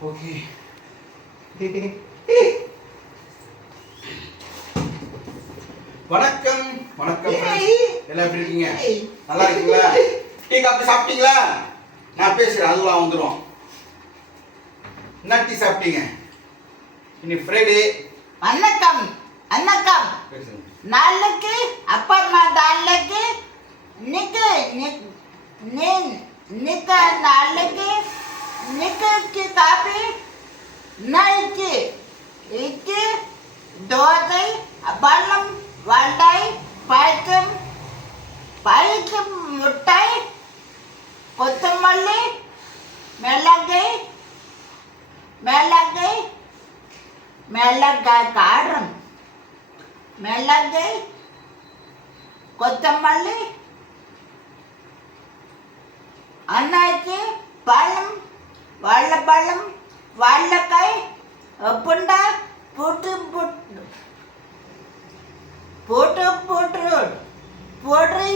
Okay வணக்கம் வணக்கம். எல்லாம் எப்படி இருக்கீங்க? நல்லா இருக்கீங்களா? டீ காப்பி சாப்பிட்டீங்களா? நான் பேசுறேன் அதெல்லாம் வந்துடும் என்ன டீ சாப்பிட்டீங்க? இன்னைக்கு ஃப்ரைடே வணக்கம் வணக்கம் நாளைக்கு அப்புறமா நாளைக்கு நீ நிக்க நாளைக்கு நிக்கு காப்பி நைக்கு இட்லி தோசை பழம் வடை பாயசம் பாயசம் முட்டை கொத்தமல்லி மிளகு மிளகு மிளகாய் காரம் மிளகு கொத்தமல்லி அன்னாச்சி பழம் வாழைப்பழம் வாழைக்காய் புண்டை போட்டு போட்டு போட்டு போட்டு. பொடி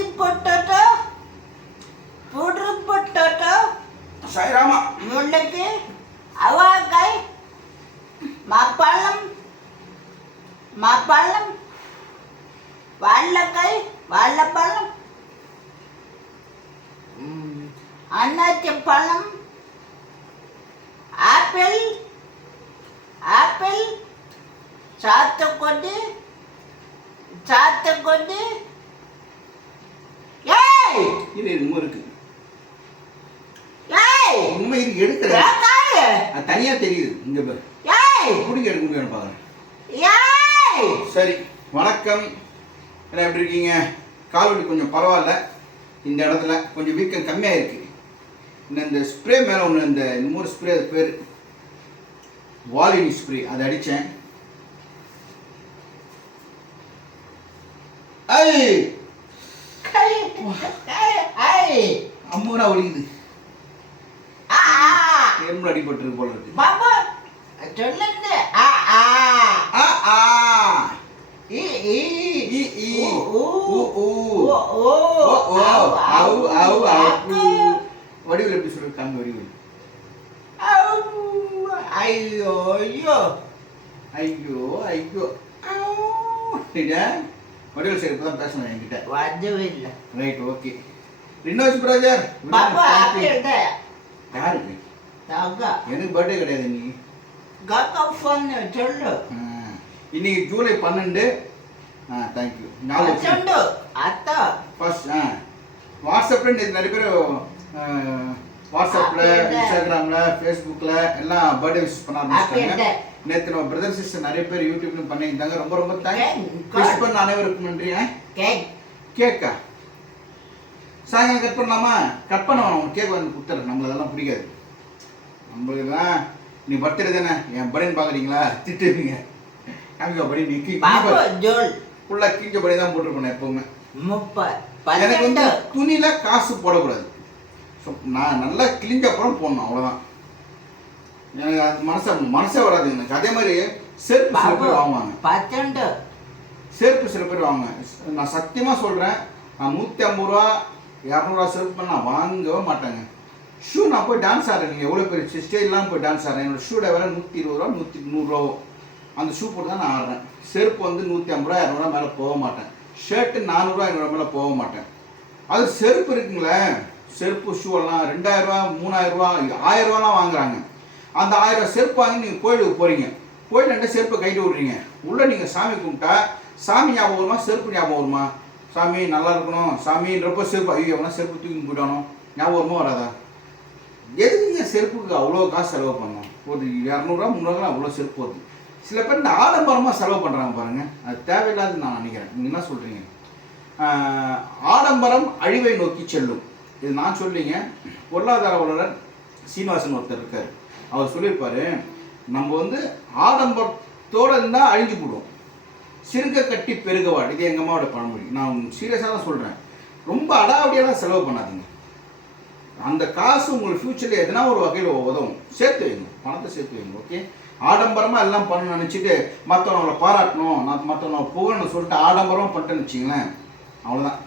சாத்துக்குடி சாத்துக்குடி ஏய்! இது இன்னும் இருக்கு. ஏய்! உண்மை இது எடுக்கிறேன் ஏய் அது தனியா தெரியுது இங்க பாரு. ஏய்! பிடிக்க எடுக்க முடியும் பாக்குறேன் ஏய்! சரி வணக்கம். எல்லாம் எப்படி இருக்கீங்க? கால்வலி கொஞ்சம் பரவாயில்ல. இந்த இடத்துல கொஞ்சம் வீக்கம் கம்மியாக இருக்கு இந்த இந்த ஸ்ப்ரே மேலே ஒன்று இந்த இன்னொரு ஸ்ப்ரே அது பேர் வாலினி ஸ்ப்ரே அதை அடித்தேன் ஐ. அம்மூரா ஒலிக்குது. ஆ எறும்பு அடிபட்டிருக்கு போல இருக்கு. பாபா சொல்லுங்க ஆ ஆ. ஆ ஆ. இ இ. ஊ ஊ ஊ ஓ ஓ. ஓ ஓ. ஆவ், ஆக்கு. அவு வடிவில் எப்படி சொல்லிருக்காங்க வடிவில். ஆவ். ஐயோ ஐயோ. ஐயோ ஐயோ. சரிடா வடிவில் சரி இப்போ தான் பேசணும் என்கிட்ட வரவில்லை ரைட் ஓகே ரினோஸ் பிரதர் பாபா ஆப்பிள் யாருக்கு? தாங்க. எனக்கு பர்த்டே கிடையாது இன்னைக்கு காக்கா ஃபோன் சொல்லு. இன்னைக்கு ஜூலை பன்னெண்டு. ஆ தேங்க்யூ ஞாபகம் சொல்லு. அத்தா. ஃபர்ஸ்ட் ஆ வாட்ஸ்அப்பில் நேற்று நிறைய பேர் வாட்ஸ்அப்பில். இன்ஸ்டாகிராமில் ஃபேஸ்புக்கில் எல்லாம் பர்த்டே விஷ் பண்ண ஆரம்பிச்சிட்டாங்க. நேற்று நம்ம பிரதர் சிஸ்டர் நிறைய பேர் யூடியூப்ல பண்ணியிருந்தாங்க. ரொம்ப ரொம்ப தேங்க்ஸ் விஷ். பண்ண அனைவருக்கும் நன்றி? கேக் கேக்கா? சாயங்காலம் கட் பண்ணலாமா? கட் பண்ண உனக்கு கேக் வந்து கொடுத்துறேன். நம்மளுக்கு அதெல்லாம் பிடிக்காது. நம்மளுக்கு நீ பர்த்டே தானே? என் பனியன் பார்க்குறீங்களா திட்டுவீங்க. காமிக்கா படி நீ ஃபுல்லாக கீஞ்ச படி தான் போட்டிருப்பேன் எப்பவுமே. எனக்கு வந்து துணியில காசு போடக்கூடாது. ஸோ நான் நல்லா கிழிஞ்ச அப்புறம் போடணும். அவ்வளோதான் எனக்கு அது மனசை மனசே வராது எனக்கு. அதே மாதிரி செருப்பு சில பேர் வாங்குவாங்க. பன்னெண்டு செருப்பு சில பேர் வாங்குவாங்க. நான் சத்தியமாக சொல்கிறேன் நான் நூற்றி ஐம்பது ரூபா இரநூறுவா செருப்பு நான் வாங்கவே மாட்டேங்க. ஷூ நான் போய் டான்ஸ் ஆடுறேன். நீங்கள் எவ்வளோ பெரிய ஸ்டேஜ்லாம் போய் டான்ஸ் ஆடுறேன். என்னோட ஷூட விலை நூற்றி இருபது ரூபா நூற்றி நூறுரூவா. அந்த ஷூ போட்டு தான் நான் ஆடுறேன். செருப்பு வந்து நூற்றி ஐம்பது ரூபா இரநூறுவா மேலே போக மாட்டேன். ஷர்ட்டு நானூறுரூவா ஐநூறுரூவா மேலே போக மாட்டேன். அது செருப்பு இருக்குங்களே. செருப்பு ஷூ எல்லாம் ரெண்டாயிரரூவா மூணாயிரரூவா ஆயிரரூவாலாம் வாங்குறாங்க. அந்த ஆயிரம் செருப்பு வாங்கி நீங்கள் கோயிலுக்கு போகிறீங்க கோயில் ரெண்டு செருப்பை கைட்டு விட்றீங்க. உள்ளே நீங்கள் சாமி கும்பிட்டா சாமி ஞாபகம் வருமா? செருப்பு ஞாபகம் வருமா? சாமி நல்லா இருக்கணும். சாமின்றப்போ செருப்பு ஐயோ எவனா செருப்பு தூக்கி போயிட்டானோ? ஞாபகம் வருமா வராதா? எதுக்கு செருப்புக்கு அவ்வளோ காசு செலவு பண்ணணும்? ஒரு இரநூறுவா முந்நூறுவா அவ்வளோ செருப்பு வருது. சில பேர் இந்த ஆடம்பரமாக செலவு பண்ணுறாங்க பாருங்கள் அது தேவையில்லாதுன்னு நான் நினைக்கிறேன். நீங்கள் என்ன சொல்கிறீங்க ஆடம்பரம் அழிவை நோக்கி செல்லும். இது நான் சொல்லிங்க. பொருளாதார வல்லுநர் சீனிவாசன் ஒருத்தர் இருக்கார். அவர் சொல்லியிருப்பார் நம்ம வந்து ஆடம்பரத்தோடு இருந்தால் அழிஞ்சு போடுவோம் சிறுக கட்டி பெருகவாடு இது எங்கள் அம்மாவோட பழமொழி. நான் சீரியஸாக தான் சொல்கிறேன் ரொம்ப அடாவடியெல்லாம் செலவு பண்ணாதீங்க. அந்த காசு உங்களுக்கு ஃப்யூச்சரில் எதனா ஒரு வகையில் உதவும். சேர்த்து வைங்க. பணத்தை சேர்த்து வைங்க ஓகே ஆடம்பரமாக எல்லாம் பண்ணணும்னு நினச்சிட்டு மற்றவங்களை பாராட்டணும் நான் மற்றவங்களை புகழணும் சொல்லிட்டு ஆடம்பரமாக பண்ணிட்டேன்னு வச்சிங்களேன் அவ்வளோதான்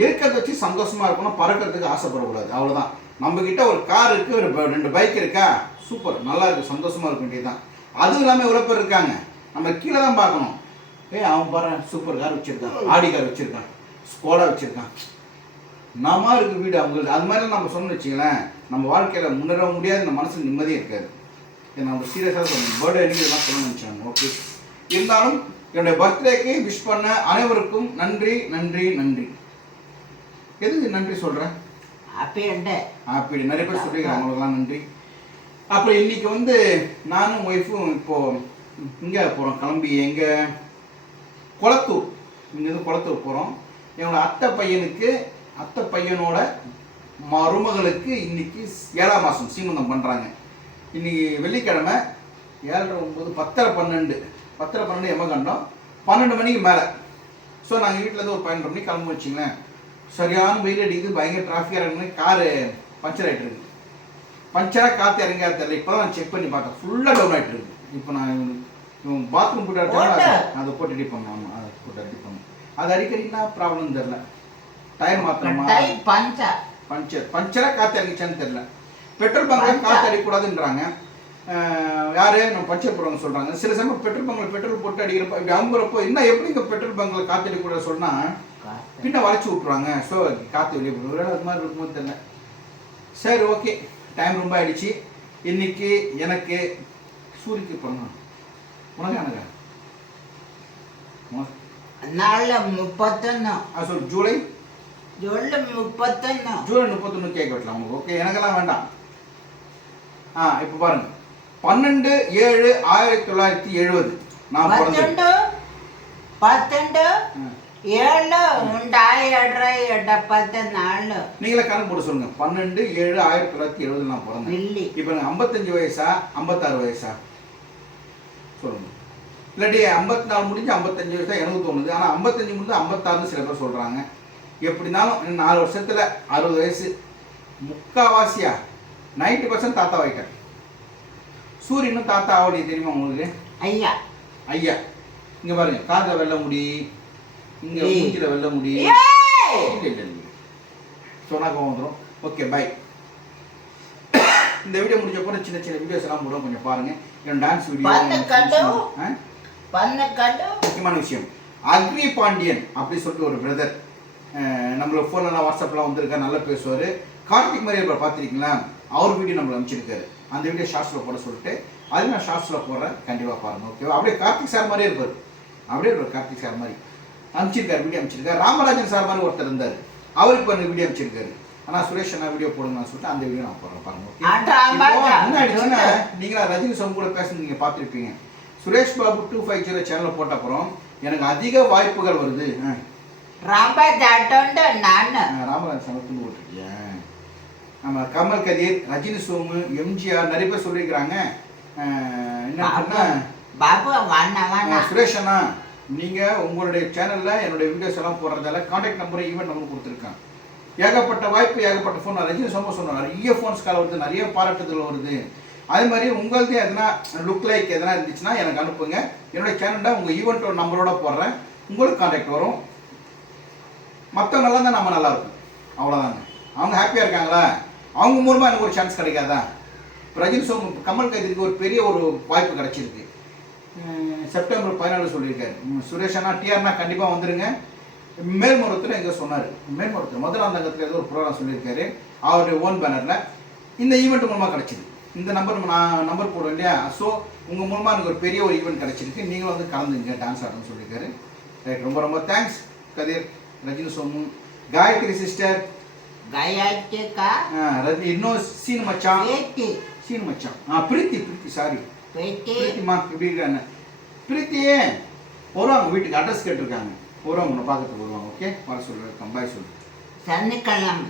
இருக்கிறத வச்சு சந்தோஷமாக இருக்கணும் பறக்கிறதுக்கு ஆசைப்படக்கூடாது அவ்வளோதான் நம்ம கிட்ட ஒரு கார் இருக்கு ஒரு ரெண்டு பைக் இருக்கா? சூப்பர் நல்லா இருக்கு. சந்தோஷமா இருக்க வேண்டியதுதான். அதுவும் இல்லாமல் எவ்வளோ பேர் இருக்காங்க? நம்ம கீழே தான் பார்க்கணும். ஏய் அவன் பாரு சூப்பர் கார் வச்சிருக்கான். ஆடி கார் வச்சிருக்கான். ஸ்கோடா வச்சிருக்கான். நாம இருக்கு வீடு. அவங்களுக்கு அது மாதிரி நம்ம சொன்னோம்னு வச்சுங்களேன் நம்ம வாழ்க்கையில் முன்னேற முடியாது இந்த மனசு நிம்மதியே இருக்காது. நம்ம சீரியஸாக சொல்லணும் பர்த்டே அன்றைக்கி இதெல்லாம் சொல்லணும்னு நினச்சாங்க. ஓகே இருந்தாலும் என்னுடைய பர்த்டேக்கு விஷ் பண்ண அனைவருக்கும் நன்றி நன்றி நன்றி. எதுக்கு நன்றி சொல்கிறேன் அப்படி அப்படி நிறைய பேர் சொல்லிக்கிறாங்க அவங்களுக்குலாம் நன்றி. அப்புறம் இன்னைக்கு வந்து நானும் ஒய்ஃபும் இப்போ இங்கே போகிறோம் கிளம்பி எங்கே? குளத்தூர். இங்கேருந்து குளத்தூர் போகிறோம் என்னோட அத்தை பையனுக்கு அத்தை பையனோட மருமகளுக்கு இன்னைக்கு ஏழாம் மாதம் சீமந்தம் பண்ணுறாங்க இன்னைக்கு வெள்ளிக்கிழமை ஏழரை ஒம்பது பத்தரை பன்னெண்டு. பத்தரை பன்னெண்டு எம்ம கண்டோம். பன்னெண்டு மணிக்கு மேலே. ஸோ நாங்கள் வீட்டிலேருந்து ஒரு பன்னெண்டு மணிக்கு கிளம்பு வச்சிங்களேன் சரியான வெயில் அடிக்குது. பயங்கர டிராஃபிக்காக இருக்குன்னு காரு பஞ்சர் ஆகிட்டு இருக்கு. பஞ்சராக காற்று இறங்கா தெரியல. இப்போ நான் செக் பண்ணி பார்த்தேன். ஃபுல்லாக டவுன் ஆகிட்டு இருக்கு. இப்போ நான் இவன் பாத்ரூம் போட்டு. அடிச்சாலும் அதை போட்டு பண்ணணும். ஆமாம் அதை போட்டு பண்ணணும். அது அடிக்கடினா ப்ராப்ளம் தெரில டயர் மாற்றணுமா கட்டாய் பஞ்சா பஞ்சர் பஞ்சராக காற்று இறங்கிச்சான்னு தெரில பெட்ரோல் பங்கில் பஞ்சர். காற்று அடிக்கக்கூடாதுன்றாங்க. யாரு? நம்ம பஞ்சர் போடுறவங்க சொல்கிறாங்க சில சமயம் பெட்ரோல் பங்கில் பெட்ரோல் போட்டு அடிக்கிறப்ப இப்படி அமுங்குறப்போ என்ன எப்படி இங்கே பெட்ரோல் பங்கில் காற்று அடிக்கக்கூடாது சொன்னால் பின்ன வளைச்சி விட்ருவாங்க ஸோ காற்று வெளியே ஒருவேளை அது மாதிரி இருக்குமோ தெரியல. சரி ஓகே. டைம் ரொம்ப ஆயிடுச்சு. இன்னைக்கு எனக்கு சூரிக்கு பண்ணணும் உனக்கு எனக்கா நாளில் முப்பத்தொன்று சொல் ஜூலை? ஜூலை முப்பத்தொன்று ஜூலை முப்பத்தொன்று கேட்க வெட்டலாம் உங்களுக்கு. ஓகே எனக்கெல்லாம் வேண்டாம். ஆ இப்போ பாருங்க. பன்னெண்டு ஏழு ஆயிரத்தி தொள்ளாயிரத்தி எழுபது நான் பன்னெண்டு பத்தெண்டு ஏழு ரெண்டாயிரத்து எடப்பத்து நாலு. நீங்களே கணக்கு போட்டு சொல்லுங்க. பன்னெண்டு ஏழு ஆயிரத்தி தொள்ளாயிரத்தி எழுபதுல நான் பிறந்தேன். இல்லை ஐம்பத்தஞ்சு வயசா ஐம்பத்தாறு வயசா? சொல்லுங்க. இல்லாட்டி ஐம்பத்தி முடிஞ்சு ஐம்பத்தஞ்சு வயசா எனக்கு தோணுது. ஆனால் ஐம்பத்தஞ்சு முடிஞ்சு ஐம்பத்தாறுன்னு சில பேர் சொல்கிறாங்க எப்படினாலும் நாலு வருஷத்தில் அறுபது வயசு. முக்காவாசியா? நைன்டி பர்சன்ட் தாத்தா ஆகிட்டேன் சூரியனும் தாத்தா ஆவடி தெரியுமா உங்களுக்கு? ஐயா. ஐயா. இங்கே பாருங்க. காதில் வெள்ள முடி இங்க மூஞ்சில வெள்ள முடியும் சொன்னா கோவம் வந்துடும் ஓகே பை இந்த வீடியோ முடிஞ்ச போகிற சின்ன சின்ன வீடியோஸ் எல்லாம் போடுவோம். கொஞ்சம் பாருங்க. என்னோட டான்ஸ் வீடியோ முக்கியமான விஷயம். அக்னி பாண்டியன் அப்படின்னு சொல்லிட்டு ஒரு பிரதர் நம்மளோட ஃபோன்லாம் வாட்ஸ்அப்லாம் வந்திருக்காரு நல்லா பேசுவார். கார்த்திக் மாதிரி இப்போ பார்த்துருக்கீங்களா? அவர் வீடியோ நம்மள அமைச்சிருக்காரு அந்த வீடியோ ஷார்ட்ஸில் போட சொல்லிட்டு அது நான் ஷார்ட்ஸில் போடுறேன். கண்டிப்பா பாருங்க ஓகேவா அப்படியே கார்த்திக் சார் மாதிரியே இருப்பார். அப்படியே ஒரு கார்த்திக் சார் மாதிரி. அனுப்பிச்சிருக்காரு வீடியோ அனுப்பிச்சிருக்காரு. ராமராஜன் சார் மாதிரி ஒருத்தர் இருந்தார். அவருக்கு இப்போ வீடியோ அனுப்பிச்சிருக்காரு. ஆனா சுரேஷ் அண்ணா வீடியோ போடுங்கன்னு சொல்லிட்டு அந்த வீடியோ நான் போடுறேன் பாருங்க முன்னாடி நீங்களா ரஜினி சம் கூட பேசுறது நீங்க பார்த்துருப்பீங்க. Suresh Babu two five zero channel போட்ட அப்புறம் எனக்கு அதிக வாய்ப்புகள் வருது. ராமராஜ் சார் துண்டு போட்டிருக்கியா நம்ம கமல் கதிர் ரஜினி சோமு எம்ஜிஆர் நிறைய பேர் சொல்லியிருக்கிறாங்க. என்ன சுரேஷ் அண்ணா. நீங்கள் உங்களுடைய சேனலில் என்னுடைய வீடியோஸ் எல்லாம் போடுறதால காண்டாக்ட் நம்பரும் ஈவெண்ட் நம்பர் கொடுத்துருக்கேன் ஏகப்பட்ட வாய்ப்பு ஏகப்பட்ட ஃபோன் ரஜினி சோம சொன்னார் நிறைய ஃபோன்ஸ் கால் வருது நிறைய பாராட்டுதல் வருது. அதே மாதிரி உங்கள்கிட்ட எதனா லுக் லைக் எதனா இருந்துச்சுன்னா எனக்கு அனுப்புங்க. என்னுடைய சேனலில் உங்கள் ஈவெண்ட்டோட நம்பரோட போடுறேன். உங்களுக்கு காண்டாக்ட் வரும். மற்றவங்களாம் தான் நம்ம நல்லா இருக்கும். அவ்வளோதாங்க அவங்க ஹாப்பியாக இருக்காங்களா? அவங்க மூலமாக எனக்கு ஒரு சான்ஸ் கிடைக்காதா? ரஜினி சோமு கமல் கைதிக்கு ஒரு பெரிய ஒரு வாய்ப்பு கிடைச்சிருக்கு. செப்டம்பர் பதினாலு சொல்லியிருக்காரு. சுரேஷனா டிஆர்னா கண்டிப்பாக வந்துடுங்க மேல்முறத்தில் எங்கே சொன்னார். மேல்முறத்தில் மதுராந்தகத்தில் ஏதோ ஒரு ப்ரோக்ராம் சொல்லியிருக்காரு. அவருடைய ஓன் பேனரில் இந்த ஈவெண்ட் மூலமாக கிடச்சிது. இந்த நம்பர் நான் நம்பர் போடுறோம் இல்லையா? ஸோ உங்கள் மூலமாக எனக்கு ஒரு பெரிய ஒரு ஈவெண்ட் கிடச்சிருக்கு. நீங்களும் வந்து கலந்துங்க டான்ஸ் ஆடணும்னு சொல்லியிருக்காரு. ரைட் ரொம்ப ரொம்ப தேங்க்ஸ் கதிர் ரஜினி சோமு. காயத்ரி சிஸ்டர் காயத்ரி இன்னும் சீன் மச்சான். சீன் மச்சான். ஆ பிரீத்தி பிரீத்தி சாரி பிரீத்திமா எப்படி இருக்காங்க? பிரீத்தி வருவாங்க வீட்டுக்கு அட்ரஸ் கேட்டிருக்காங்க. வருவாங்க உன்னை பார்க்கறதுக்கு வருவாங்க ஓகே வர சொல்லிருக்கேன் பாய் சொல்லு. சனிக்கிழமை.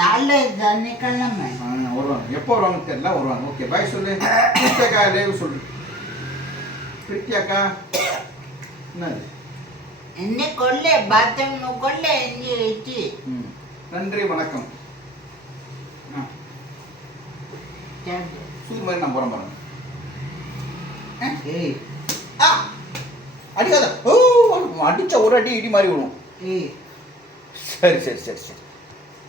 நாளை சனிக்கிழமை. வருவாங்க. எப்போ வருவாங்க தெரியல வருவாங்க. ஓகே பாய் சொல்லு. பிரீத்தி அக்கா சொல்லு. பிரீத்தி அக்கா என்னது? என்ன கொள்ளே பாத்ரூம் கொள்ளே இங்கே வச்சு நன்றி வணக்கம். சூரிய மாதிரி நான் போகிறேன் பாருங்க. ஏய். ஆ. அடிக்காத. ஓ அடிச்ச ஒரு அடி இடி மாதிரி விடுவோம் ஏய். சரி சரி சரி சரி.